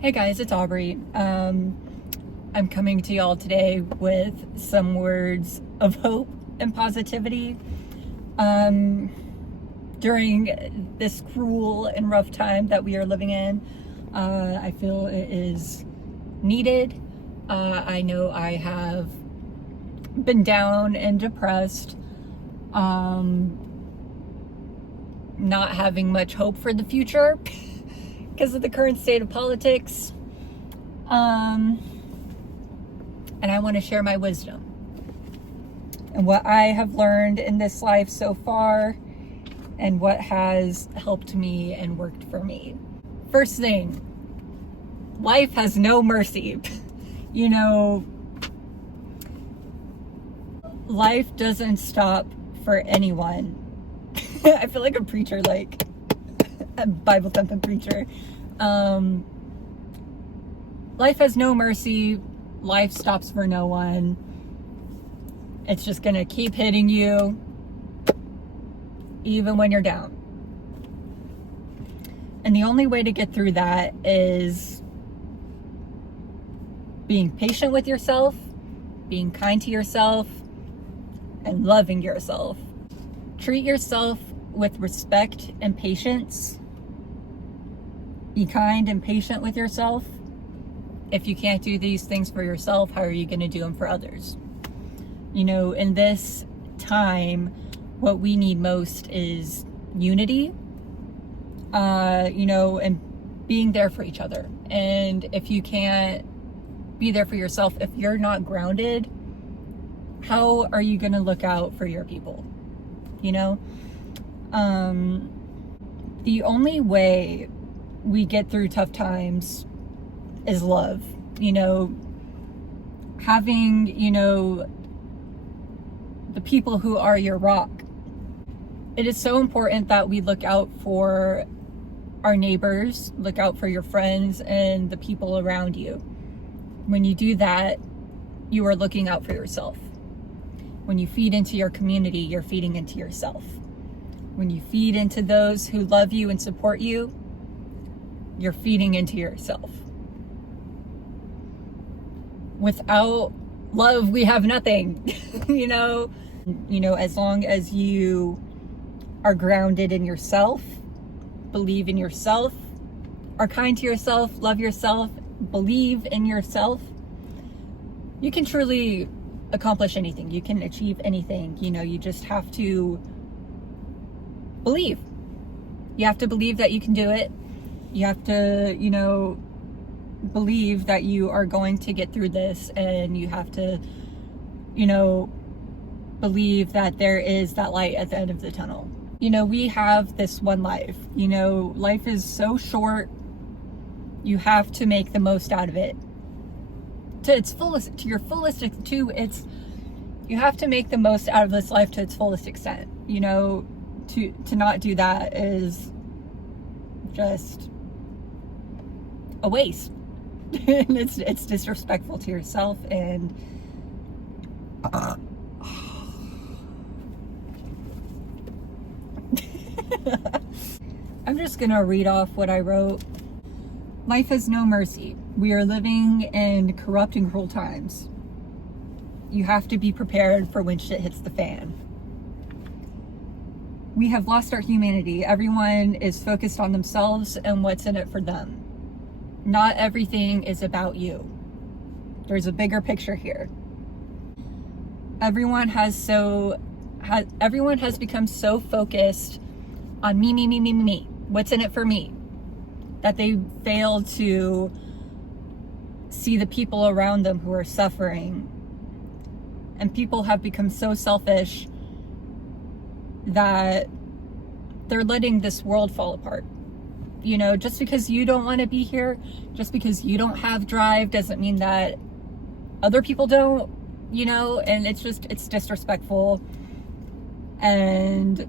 Hey guys, it's Aubrey. I'm coming to y'all today with some words of hope and positivity. During this cruel and rough time that we are living in, I feel it is needed. I know I have been down and depressed, not having much hope for the future because of the current state of politics. And I want to share my wisdom and what I have learned in this life so far and what has helped me and worked for me. First thing, life has no mercy. Life doesn't stop for anyone. I feel like a preacher, like a Bible thumping preacher. Life has no mercy. Life stops for no one. It's just gonna keep hitting you even when you're down. And the only way to get through that is being patient with yourself, being kind to yourself, and loving yourself. Treat yourself with respect and patience. Be kind and patient with yourself. If you can't do these things for yourself, how are you going to do them for others? In this time, what we need most is unity, and being there for each other. And if you can't be there for yourself, if you're not grounded, how are you going to look out for your people? The only way we get through tough times is love. Having, the people who are your rock. It is so important that we look out for our neighbors, look out for your friends and the people around you. When you do that, you are looking out for yourself. When you feed into your community, you're feeding into yourself. When you feed into those who love you and support you, you're feeding into yourself. Without love, we have nothing. As long as you are grounded in yourself, believe in yourself, are kind to yourself, love yourself, believe in yourself, you can truly accomplish anything. You can achieve anything. You just have to believe. You have to believe that you can do it. You have to, believe that you are going to get through this, and you have to, believe that there is that light at the end of the tunnel. We have this one life. Life is so short. You have to make the most out of it. To its fullest, to your fullest, you have to make the most out of this life to its fullest extent. To not do that is just a waste. And it's disrespectful to yourself, and I'm just gonna read off what I wrote. Life has no mercy. We are living in corrupt and cruel times. You have to be prepared for when shit hits the fan. We have lost our humanity. Everyone is focused on themselves and what's in it for them. Not everything is about you. There's a bigger picture here. Everyone has become so focused on me. What's in it for me? That they fail to see the people around them who are suffering. And people have become so selfish that they're letting this world fall apart. Just because you don't want to be here, just because you don't have drive, doesn't mean that other people don't, and it's disrespectful. And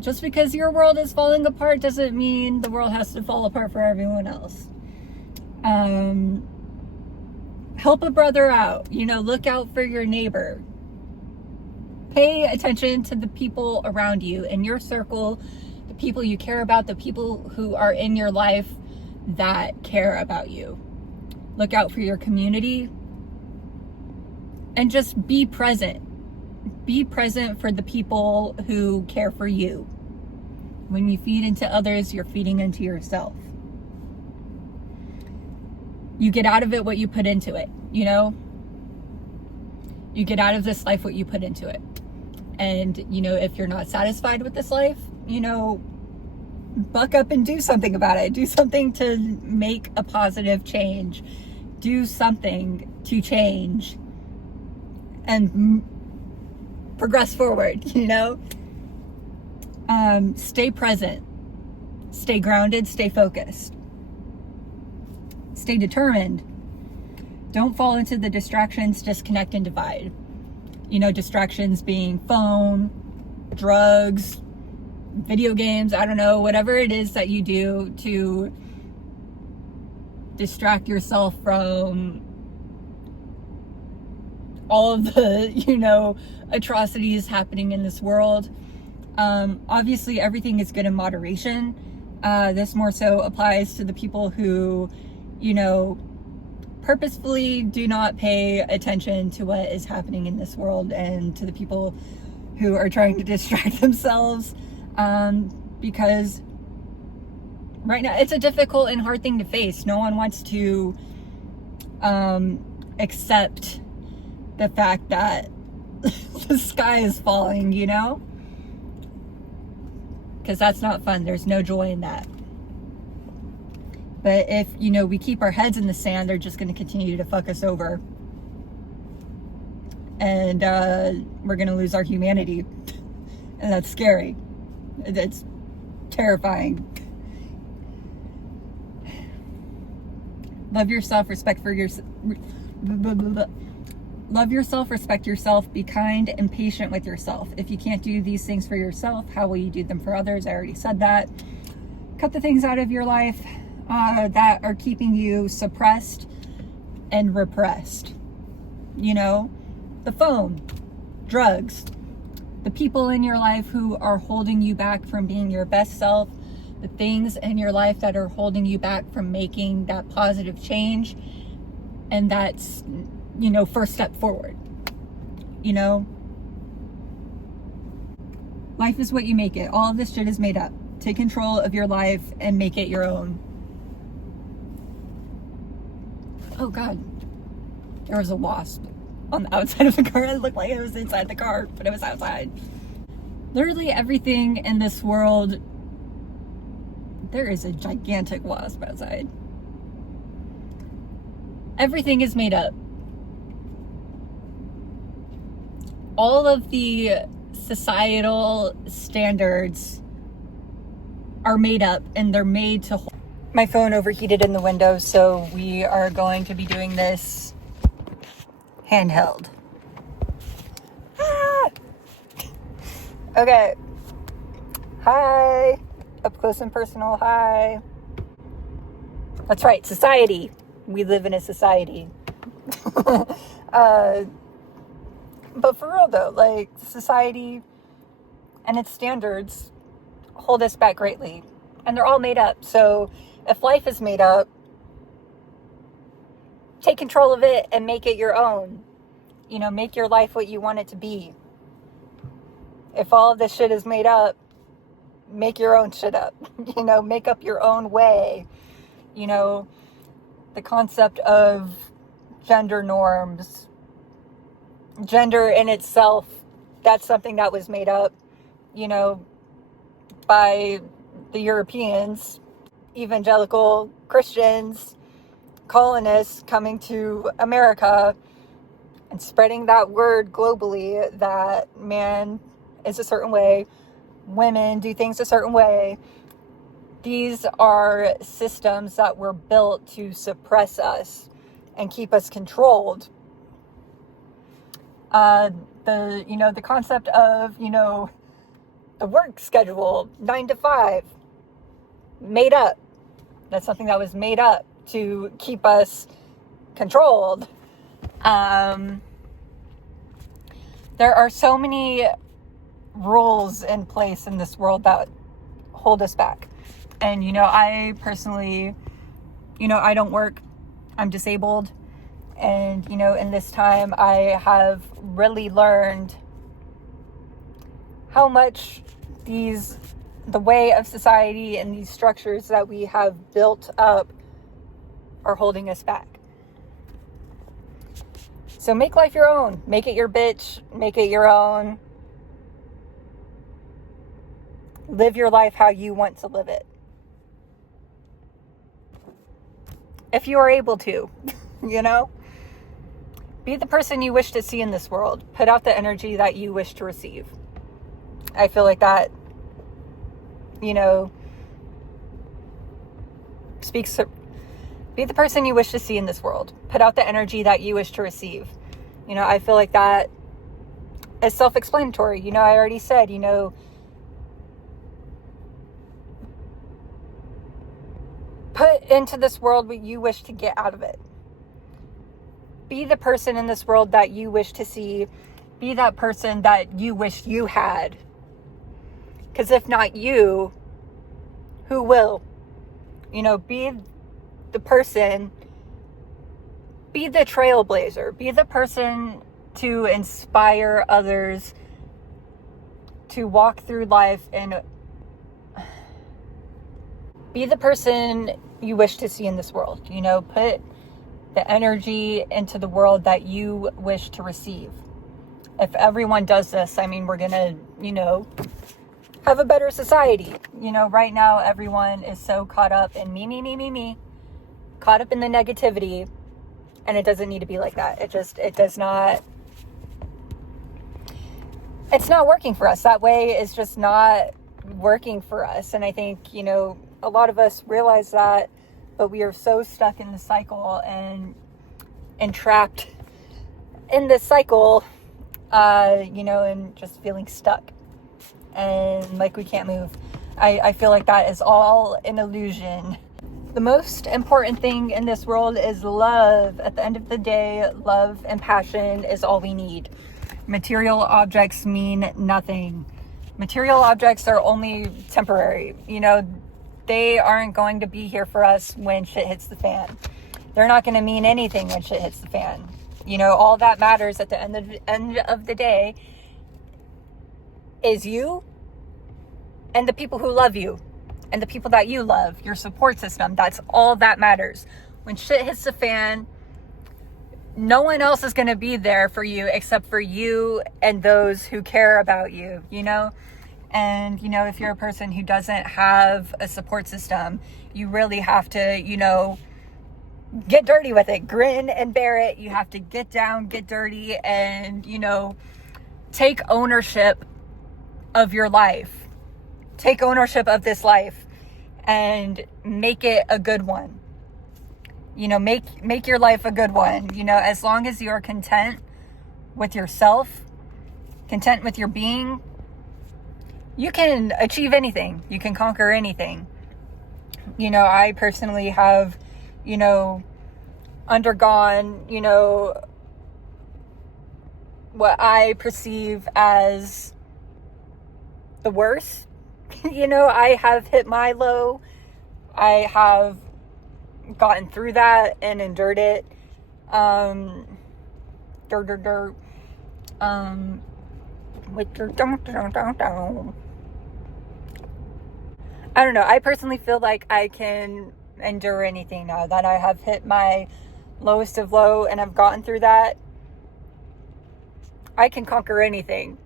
just because your world is falling apart doesn't mean the world has to fall apart for everyone else. Help a brother out, look out for your neighbor. Pay attention to the people around you in your circle, the people you care about, the people who are in your life that care about you. Look out for your community and just be present. Be present for the people who care for you. When you feed into others, you're feeding into yourself. You get out of it what you put into it, you know? You get out of this life what you put into it. And, you know, if you're not satisfied with this life, you know, buck up and do something about it. Do something to make a positive change. Do something to change and progress forward, you know? Stay present. Stay grounded. Stay focused. Stay determined. Don't fall into the distractions, disconnect and divide. You know, distractions being phone, drugs, video games, I don't know, whatever it is that you do to distract yourself from all of the, you know, atrocities happening in this world. Obviously, everything is good in moderation. This more so applies to the people who, you know, purposefully do not pay attention to what is happening in this world, and to the people who are trying to distract themselves, because right now it's a difficult and hard thing to face. No one wants to accept the fact that the sky is falling, you know, because that's not fun. There's no joy in that. But if, you know, we keep our heads in the sand, they're just going to continue to fuck us over. And we're going to lose our humanity. And that's scary. It's terrifying. Love yourself, respect for yourself. Love yourself, respect yourself, be kind and patient with yourself. If you can't do these things for yourself, how will you do them for others? I already said that. Cut the things out of your life that are keeping you suppressed and repressed. You know, the phone, drugs, the people in your life who are holding you back from being your best self, the things in your life that are holding you back from making that positive change. And that's, you know, first step forward. You know, life is what you make it. All of this shit is made up. Take control of your life and make it your own. Oh God, there was a wasp on the outside of the car. It looked like it was inside the car, but it was outside. Literally everything in this world, there is a gigantic wasp outside. Everything is made up. All of the societal standards are made up, and they're made to hold. My phone overheated in the window, so we are going to be doing this handheld. Ah! Okay. Hi. Up close and personal. Hi. That's right. Society. We live in a society. But for real though, like, society and its standards hold us back greatly. And they're all made up. So if life is made up, take control of it and make it your own. You know, make your life what you want it to be. If all of this shit is made up, make your own shit up. You know, make up your own way. You know, the concept of gender norms, gender in itself, that's something that was made up, you know, by the Europeans, evangelical Christians, colonists coming to America and spreading that word globally that man is a certain way, women do things a certain way. These are systems that were built to suppress us and keep us controlled. The concept of, you know, the work schedule, 9 to 5, made up. That's something that was made up to keep us controlled. There are so many rules in place in this world that hold us back. And, you know, I personally I don't work. I'm disabled. And, in this time, I have really learned how much the way of society and these structures that we have built up are holding us back. So make life your own. Make it your bitch. Make it your own. Live your life how you want to live it. If you are able to, Be the person you wish to see in this world. Put out the energy that you wish to receive. I feel like that, speaks. Be the person you wish to see in this world. Put out the energy that you wish to receive. I feel like that is self-explanatory. I already said, put into this world what you wish to get out of it. Be the person in this world that you wish to see. Be that person that you wish you had. Because if not you, who will? Be the person, be the trailblazer, be the person to inspire others to walk through life, and be the person you wish to see in this world. Put the energy into the world that you wish to receive. If everyone does this, we're gonna, have a better society. Right now everyone is so caught up in me, caught up in the negativity, and it doesn't need to be like that. It's not working for us. That way is just not working for us. And I think, a lot of us realize that, but we are so stuck in the cycle and trapped in this cycle, and just feeling stuck and like we can't move. I feel like that is all an illusion. The most important thing in this world is love. At the end of the day, love and passion is all we need. Material objects mean nothing. Material objects are only temporary. They aren't going to be here for us when shit hits the fan. They're not going to mean anything when shit hits the fan. All that matters at the end of the day is you and the people who love you and the people that you love, your support system. That's all that matters. When shit hits the fan, no one else is going to be there for you except for you and those who care about you, And, if you're a person who doesn't have a support system, you really have to, get dirty with it. Grin and bear it. You have to get down, get dirty, and, take ownership of your life. Take ownership of this life and make it a good one. Make your life a good one. As long as you're content with yourself, content with your being, you can achieve anything. You can conquer anything. I personally have, undergone, what I perceive as the worst. I have hit my low. I have gotten through that and endured it. I don't know. I personally feel like I can endure anything now that I have hit my lowest of low and I've gotten through that. I can conquer anything.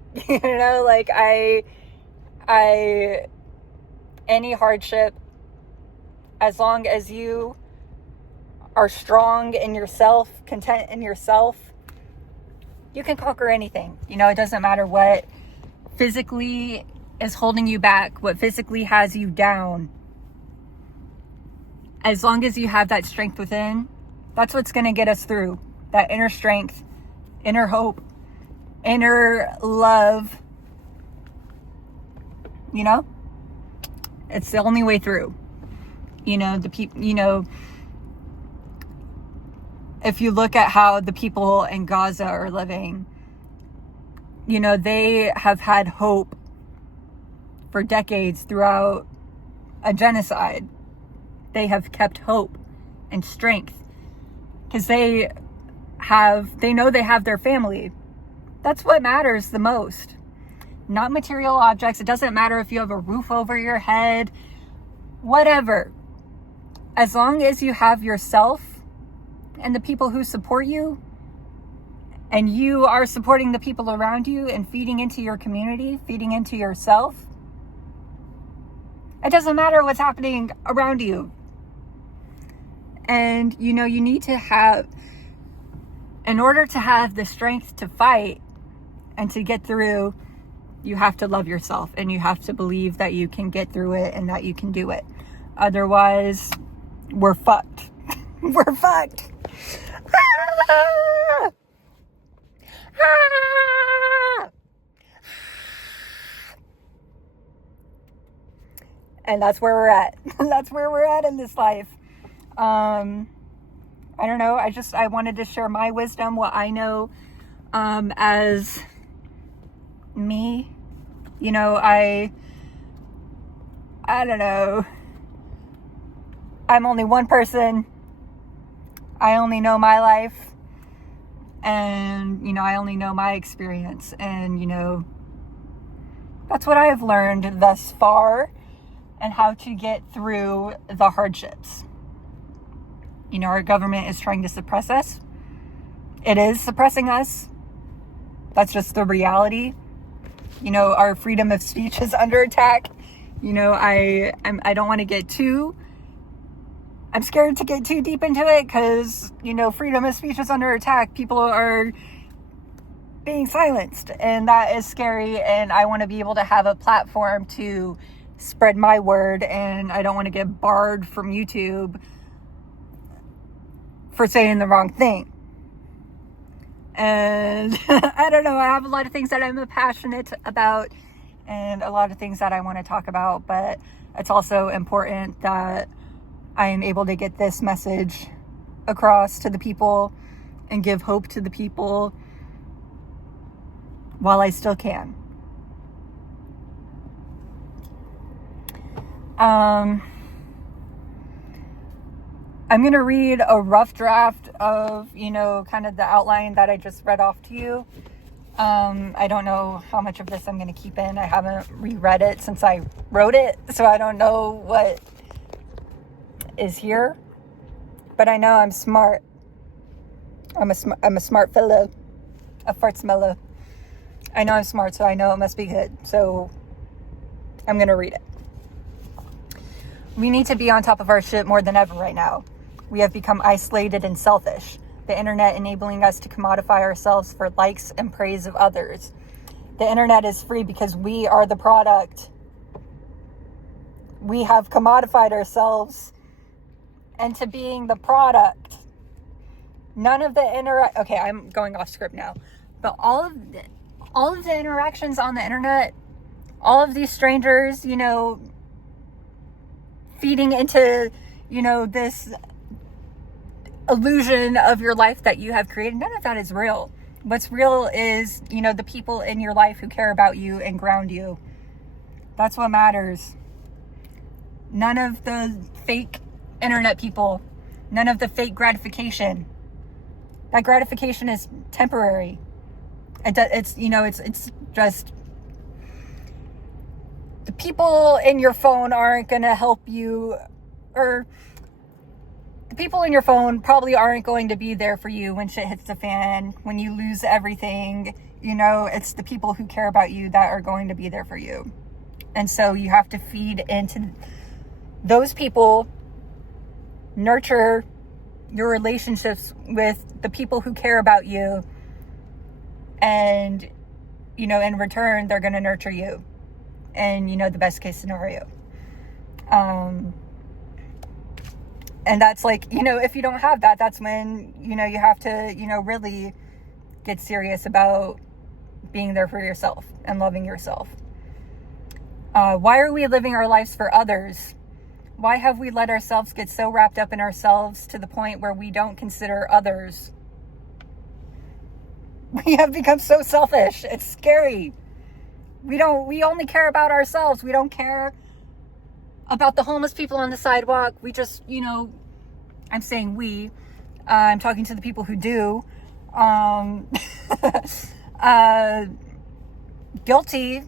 Any hardship, as long as you are strong in yourself, content in yourself, you can conquer anything. It doesn't matter what physically is holding you back, what physically has you down. As long as you have that strength within, that's what's going to get us through. That inner strength, inner hope, inner love. It's the only way through. If you look at how the people in Gaza are living, they have had hope for decades throughout a genocide. They have kept hope and strength, because they know they have their family. That's what matters the most. Not material objects. It doesn't matter if you have a roof over your head, whatever. As long as you have yourself and the people who support you, and you are supporting the people around you and feeding into your community, feeding into yourself, it doesn't matter what's happening around you. And, you need to have, in order to have the strength to fight and to get through, you have to love yourself, and you have to believe that you can get through it and that you can do it. Otherwise, we're fucked. We're fucked. Ah! Ah! And that's where we're at. That's where we're at in this life. I don't know. I wanted to share my wisdom, what I know, as me. I don't know. I'm only one person. I only know my life. And, I only know my experience. And, that's what I have learned thus far, and how to get through the hardships. Our government is trying to suppress us. It is suppressing us. That's just the reality. Our freedom of speech is under attack. I don't want to get too... I'm scared to get too deep into it because, freedom of speech is under attack. People are being silenced, and that is scary. And I want to be able to have a platform to spread my word, and I don't want to get barred from YouTube for saying the wrong thing. And I don't know, I have a lot of things that I'm passionate about and a lot of things that I want to talk about, but it's also important that I am able to get this message across to the people and give hope to the people while I still can. I'm going to read a rough draft of, kind of the outline that I just read off to you. I don't know how much of this I'm going to keep in. I haven't reread it since I wrote it, so I don't know what is here. But I know I'm smart. I'm a smart fellow. A fart smeller. I know I'm smart, so I know it must be good. So I'm going to read it. We need to be on top of our shit more than ever right now. We have become isolated and selfish. The internet enabling us to commodify ourselves for likes and praise of others. The internet is free because we are the product. We have commodified ourselves into being the product. None of the okay, I'm going off script now. But all of the interactions on the internet, all of these strangers, feeding into, this illusion of your life that you have created, none of that is real. What's real is, the people in your life who care about you and ground you. That's what matters. None of the fake internet people, none of the fake gratification. That gratification is temporary. It's just, the people in your phone aren't going to help you, or the people in your phone probably aren't going to be there for you when shit hits the fan, when you lose everything. It's the people who care about you that are going to be there for you. And so you have to feed into those people, nurture your relationships with the people who care about you, and, in return, they're going to nurture you. And, the best case scenario. And that's like, if you don't have that, that's when, you have to, really get serious about being there for yourself and loving yourself. Why are we living our lives for others? Why have we let ourselves get so wrapped up in ourselves to the point where we don't consider others? We have become so selfish. It's scary. We only care about ourselves. We don't care about the homeless people on the sidewalk. We just, I'm saying we. I'm talking to the people who do. Guilty,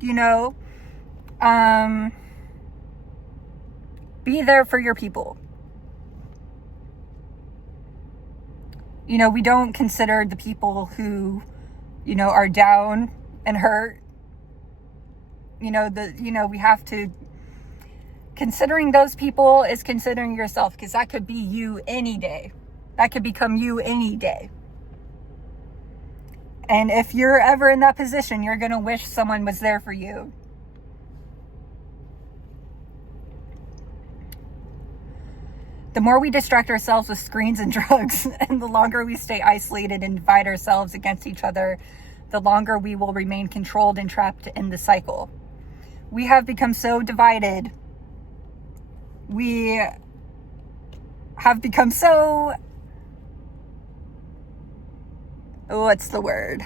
you know. Be there for your people. You know, we don't consider the people who, you know, are down and hurt. You know, we have to, considering those people is considering yourself, because that could be you any day. That could become you any day. And if you're ever in that position, you're going to wish someone was there for you. The more we distract ourselves with screens and drugs, and the longer we stay isolated and divide ourselves against each other, the longer we will remain controlled and trapped in the cycle. We have become so divided. We have become so, what's the word?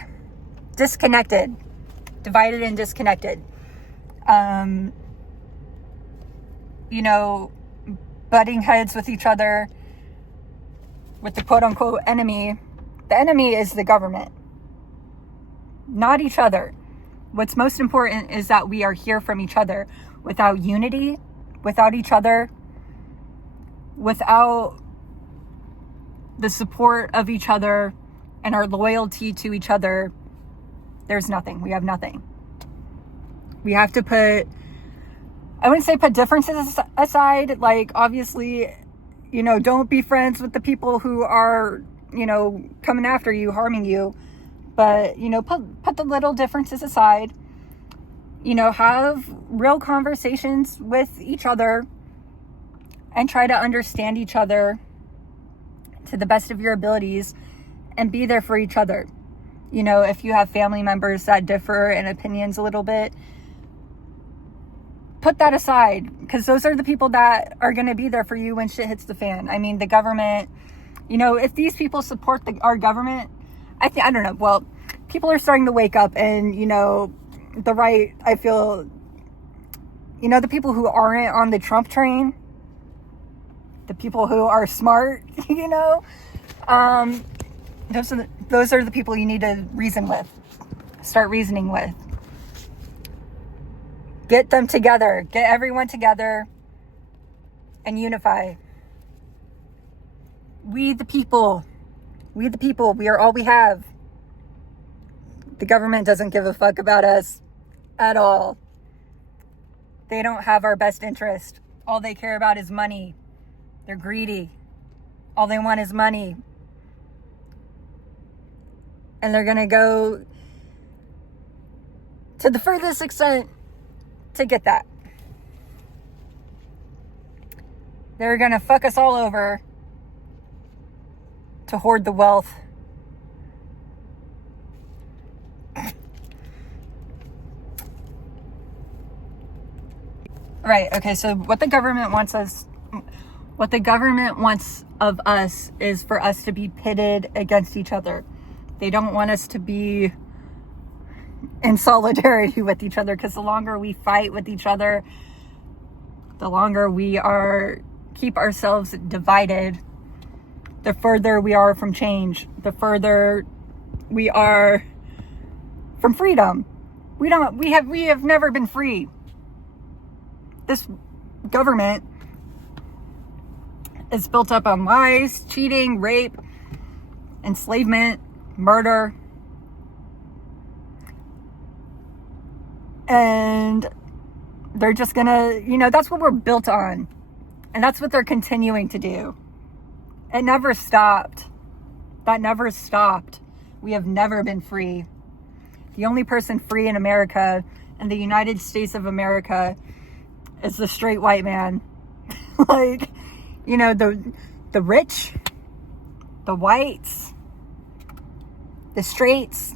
Disconnected. Divided and disconnected. You know, butting heads with each other, with the quote-unquote enemy. The enemy is the government, not each other. What's most important is that we are here from each other. Without unity, without each other, without the support of each other and our loyalty to each other, there's nothing. We have nothing. We have to put, I wouldn't say put differences aside. Like, obviously, you know, don't be friends with the people who are, you know, coming after you, harming you. But, you know, put the little differences aside. You know, have real conversations with each other and try to understand each other to the best of your abilities and be there for each other. You know, if you have family members that differ in opinions a little bit, put that aside, because those are the people that are going to be there for you when shit hits the fan. I mean, the government, you know, if these people support our government, I don't know. Well, people are starting to wake up, and, you know, the right, I feel, you know, the people who aren't on the Trump train, the people who are smart, you know, those are the people you need to reason with, start reasoning with. Get them together, get everyone together and unify. We the people, we are all we have. The government doesn't give a fuck about us at all. They don't have our best interest. All they care about is money. They're greedy. All they want is money. And they're going to go to the furthest extent to get that. They're going to fuck us all over to hoard the wealth. Right, okay, so what the government wants of us is for us to be pitted against each other. They don't want us to be in solidarity with each other, because the longer we fight with each other, the longer we keep ourselves divided, the further we are from change, the further we are from freedom. We have never been free. This government is built up on lies, cheating, rape, enslavement, murder. And they're just gonna, you know, that's what we're built on. And that's what they're continuing to do. It never stopped. That never stopped. We have never been free. The only person free in America, in the United States of America, is the straight white man. Like, you know, the rich, the whites, the straights,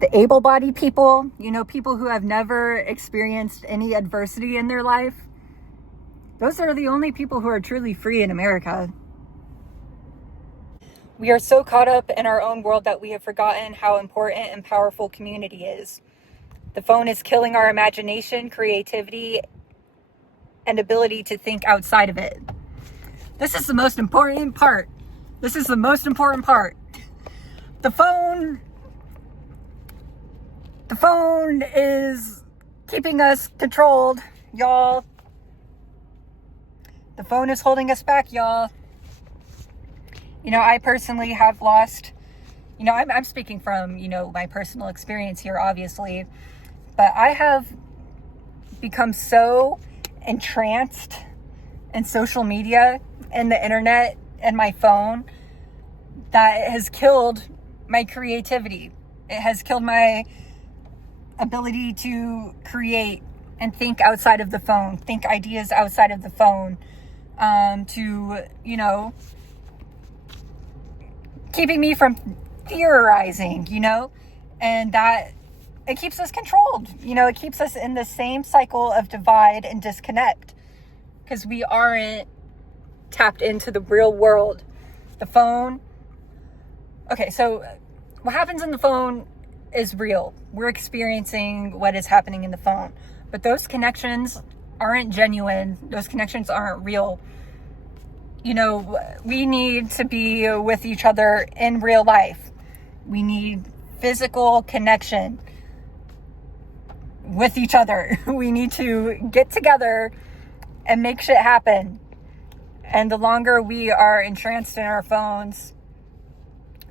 the able-bodied people, you know, people who have never experienced any adversity in their life. Those are the only people who are truly free in America. We are so caught up in our own world that we have forgotten how important and powerful community is. The phone is killing our imagination, creativity, and ability to think outside of it. This is the most important part. This is the most important part. The phone is keeping us controlled, y'all. The phone is holding us back, y'all. You know, I personally have lost, you know, I'm speaking from, you know, my personal experience here, obviously, but I have become so entranced in social media and the internet and my phone that it has killed my creativity. It has killed my ability to create and think outside of the phone, think ideas outside of the phone, to, you know, keeping me from theorizing, you know, and that it keeps us controlled. You know, it keeps us in the same cycle of divide and disconnect because we aren't tapped into the real world. The phone. Okay, so what happens in the phone is real. We're experiencing what is happening in the phone, but those connections aren't genuine. Those connections aren't real. You know, we need to be with each other in real life. We need physical connection with each other. We need to get together and make shit happen. And the longer we are entranced in our phones,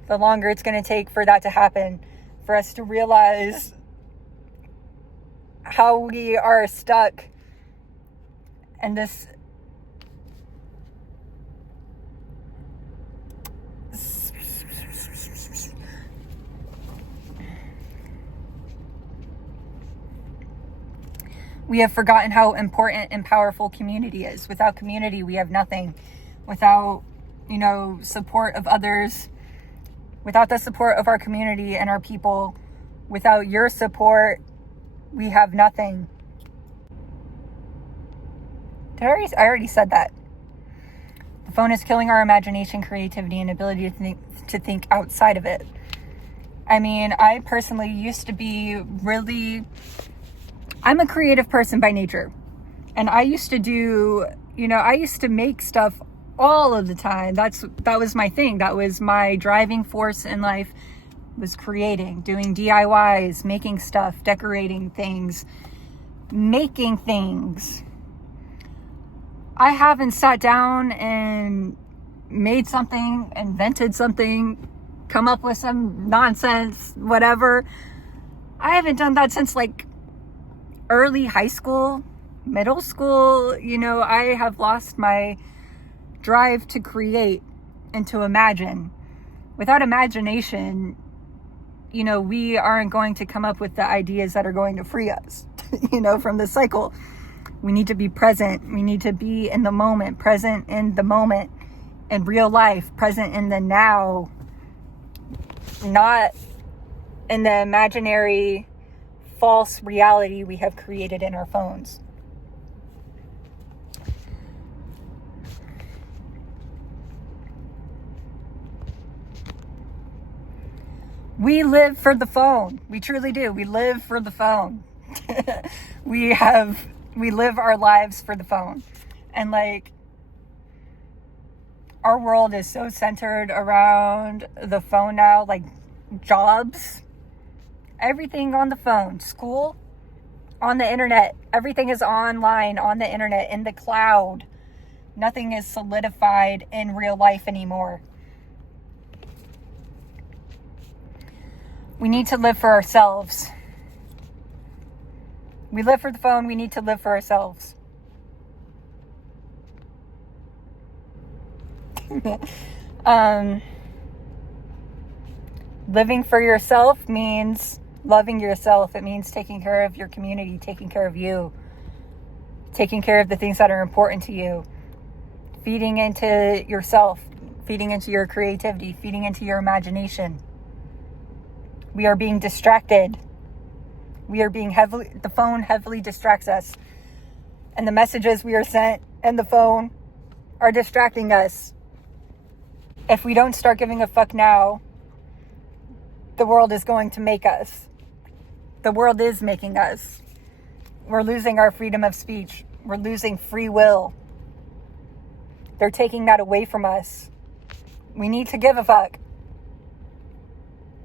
the longer it's going to take for that to happen, for us to realize how we are stuck in this we have forgotten how important and powerful community is. Without community, we have nothing. Without, you know, support of others, without the support of our community and our people, without your support, we have nothing. I already said that. The phone is killing our imagination, creativity, and ability to think outside of it. I mean, I personally used to be really... I'm a creative person by nature. And I used to do, you know, I used to make stuff all of the time. That was my thing. That was my driving force in life, was creating, doing DIYs, making stuff, decorating things, making things. I haven't sat down and made something, invented something, come up with some nonsense, whatever. I haven't done that since like early high school, middle school. You know, I have lost my drive to create and to imagine. Without imagination, you know, we aren't going to come up with the ideas that are going to free us, you know, from the cycle. We need to be present. We need to be in the moment, present in the moment, in real life, present in the now, not in the imaginary false reality we have created in our phones. We live for the phone. We truly do. We live for the phone. We live our lives for the phone. And like, our world is so centered around the phone now, like jobs, everything on the phone, school, on the internet, everything is online, on the internet, in the cloud. Nothing is solidified in real life anymore. We need to live for ourselves. We live for the phone, we need to live for ourselves. Living for yourself means loving yourself. It means taking care of your community, taking care of you, taking care of the things that are important to you, feeding into yourself, feeding into your creativity, feeding into your imagination. We are being distracted. The phone heavily distracts us. And the messages we are sent in the phone are distracting us. If we don't start giving a fuck now, the world is going to make us. The world is making us. We're losing our freedom of speech. We're losing free will. They're taking that away from us. We need to give a fuck.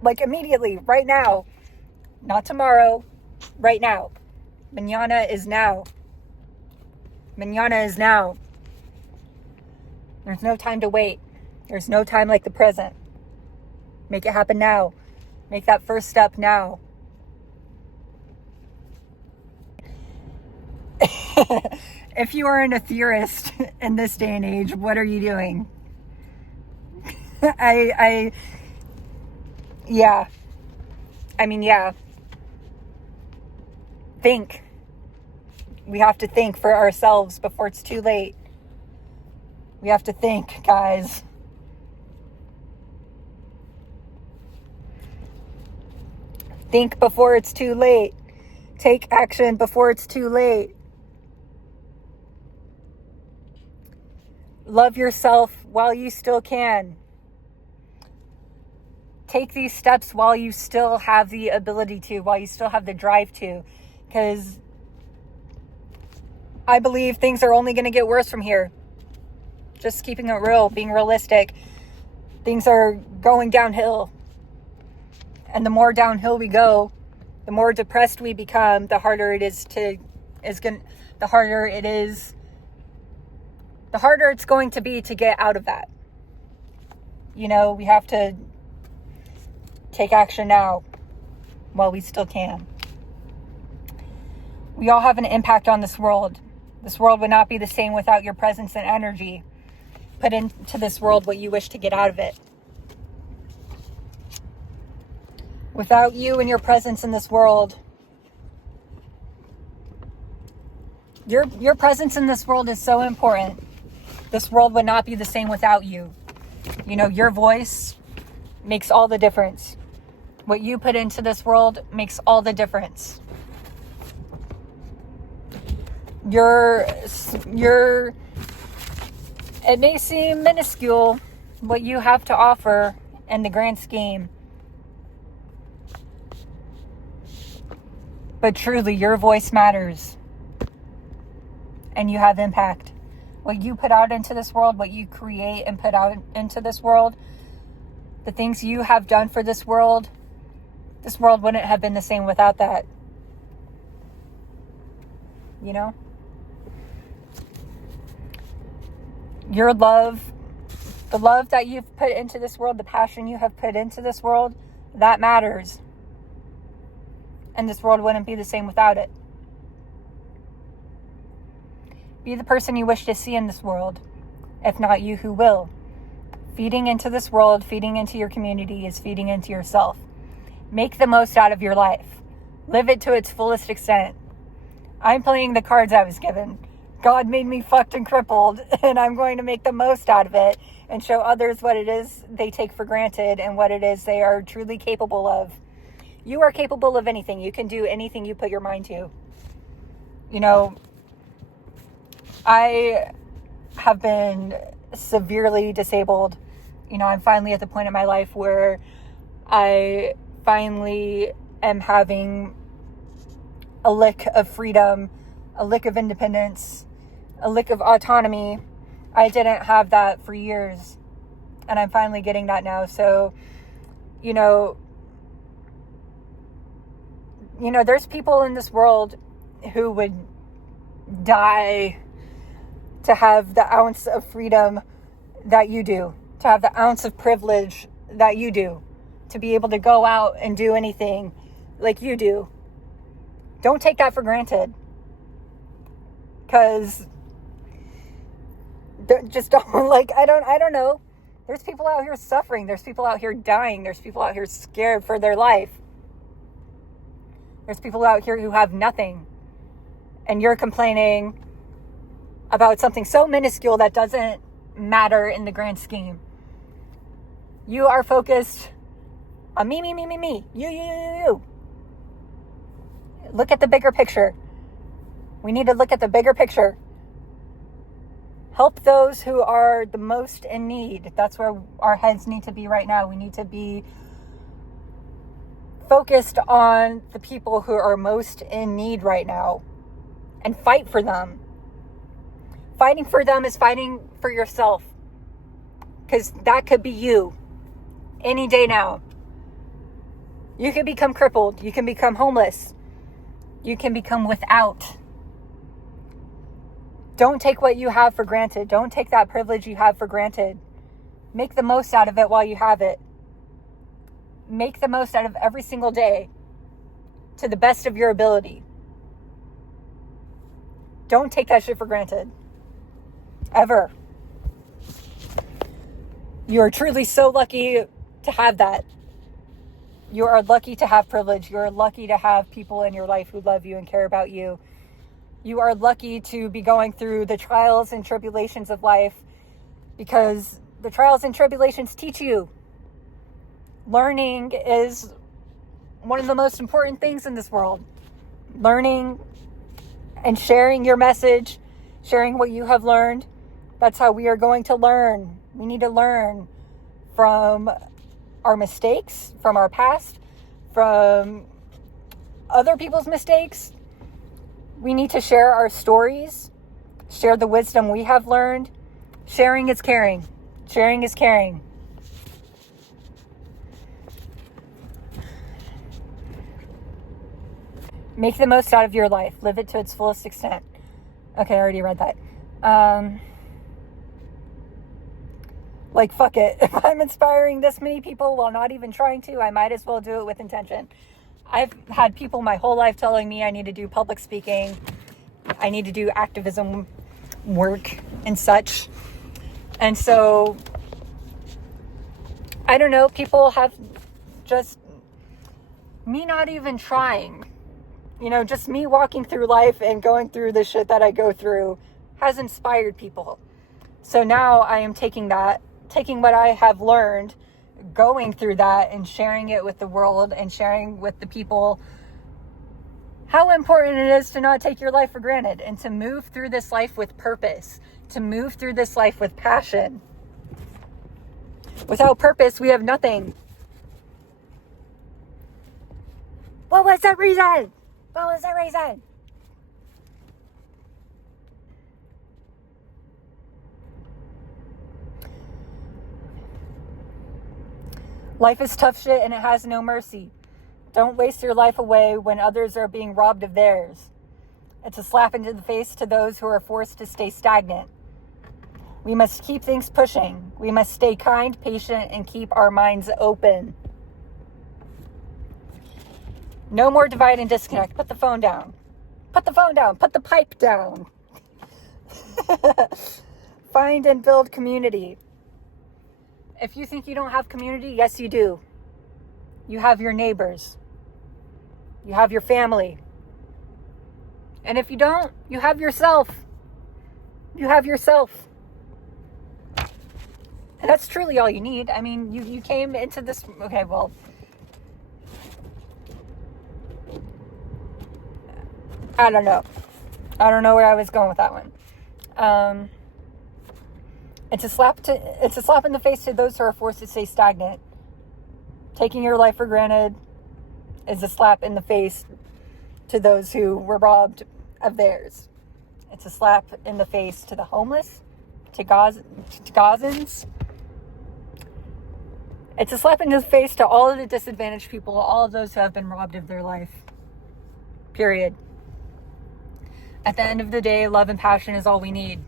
Like immediately, right now. Not tomorrow, right now. Mañana is now. Mañana is now. There's no time to wait. There's no time like the present. Make it happen now. Make that first step now. If you aren't a theorist in this day and age, what are you doing? Yeah. Think. We have to think for ourselves before it's too late. We have to think, guys. Think before it's too late. Take action before it's too late. Love yourself while you still can. Take these steps while you still have the ability to, while you still have the drive to. Because I believe things are only going to get worse from here. Just keeping it real, being realistic. Things are going downhill. And the more downhill we go, the more depressed we become, the harder it's going to be to get out of that. You know, we have to take action now while we still can. We all have an impact on this world. This world would not be the same without your presence and energy. Put into this world what you wish to get out of it. Without you and your presence in this world, your presence in this world is so important. This world would not be the same without you. You know, your voice makes all the difference. What you put into this world makes all the difference. It may seem minuscule what you have to offer in the grand scheme. But truly, your voice matters. And you have impact. What you put out into this world, what you create and put out into this world, the things you have done for this world wouldn't have been the same without that. You know? Your love, the love that you've put into this world, the passion you have put into this world, that matters. And this world wouldn't be the same without it. Be the person you wish to see in this world. If not you, who will? Feeding into this world, feeding into your community is feeding into yourself. Make the most out of your life. Live it to its fullest extent. I'm playing the cards I was given. God made me fucked and crippled, and I'm going to make the most out of it and show others what it is they take for granted and what it is they are truly capable of. You are capable of anything. You can do anything you put your mind to. You know, I have been severely disabled. You know, I'm finally at the point in my life where I finally am having a lick of freedom, a lick of independence, a lick of autonomy. I didn't have that for years, and I'm finally getting that now. So, you know, there's people in this world who would die to have the ounce of freedom that you do, to have the ounce of privilege that you do, to be able to go out and do anything like you do. Don't take that for granted. Because just don't, like, I don't know. There's people out here suffering. There's people out here dying. There's people out here scared for their life. There's people out here who have nothing. And you're complaining about something so minuscule that doesn't matter in the grand scheme. You are focused on me, you. Look at the bigger picture. We need to look at the bigger picture. Help those who are the most in need. That's where our heads need to be right now. We need to be focused on the people who are most in need right now and fight for them. Fighting for them is fighting for yourself. Because that could be you any day now. You can become crippled. You can become homeless. You can become without. Don't take what you have for granted. Don't take that privilege you have for granted. Make the most out of it while you have it. Make the most out of every single day to the best of your ability. Don't take that shit for granted. Ever. You are truly so lucky to have that. You are lucky to have privilege. You are lucky to have people in your life who love you and care about you. You are lucky to be going through the trials and tribulations of life, because the trials and tribulations teach you. Learning is one of the most important things in this world. Learning and sharing your message, sharing what you have learned. That's how we are going to learn. We need to learn from our mistakes, from our past, from other people's mistakes. We need to share our stories, share the wisdom we have learned. Sharing is caring. Sharing is caring. Make the most out of your life. Live it to its fullest extent. Okay, I already read that. Fuck it. If I'm inspiring this many people while not even trying to, I might as well do it with intention. I've had people my whole life telling me I need to do public speaking. I need to do activism work and such. And so, I don't know, people have just me not even trying. Just me walking through life and going through the shit that I go through has inspired people. So now I am taking what I have learned, going through that and sharing it with the world and sharing with the people how important it is to not take your life for granted and to move through this life with purpose, to move through this life with passion. Without purpose, we have nothing. What was the reason? What was the reason? Life is tough shit and it has no mercy. Don't waste your life away when others are being robbed of theirs. It's a slap into the face to those who are forced to stay stagnant. We must keep things pushing. We must stay kind, patient, and keep our minds open. No more divide and disconnect. Put the phone down. Put the phone down. Put the pipe down. Find and build community. If you think you don't have community, yes, you do. You have your neighbors. You have your family. And if you don't, you have yourself. You have yourself. And that's truly all you need. I mean, you came into this... Okay, well... I don't know. I don't know where I was going with that one. It's a slap in the face to those who are forced to stay stagnant. Taking your life for granted is a slap in the face to those who were robbed of theirs. It's a slap in the face to the homeless, to Gazans. It's a slap in the face to all of the disadvantaged people, all of those who have been robbed of their life. Period. At the end of the day, love and passion is all we need.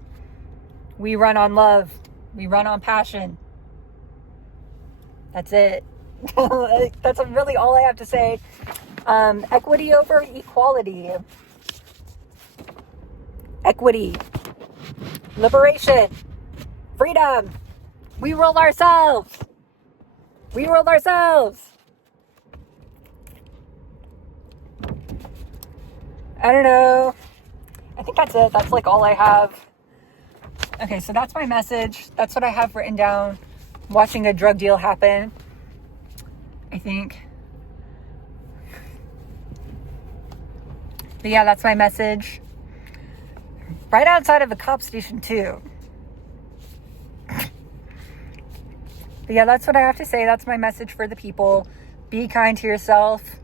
We run on love. We run on passion. That's it. That's really all I have to say. Equity over equality. Equity. Liberation. Freedom. We rule ourselves. We rule ourselves. I don't know. I think that's it. That's all I have. Okay, so that's my message. That's what I have written down. Watching a drug deal happen, I think. But yeah, that's my message. Right outside of a cop station, too. But yeah, that's what I have to say. That's my message for the people. Be kind to yourself.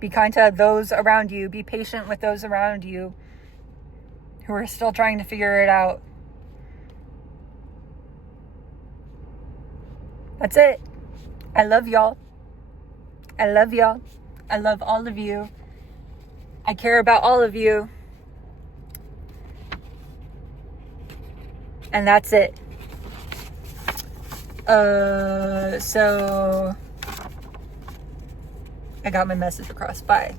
Be kind to those around you. Be patient with those around you. who are still trying to figure it out. That's it. I love y'all. I love y'all. I love all of you. I care about all of you. And that's it. So I got my message across. Bye.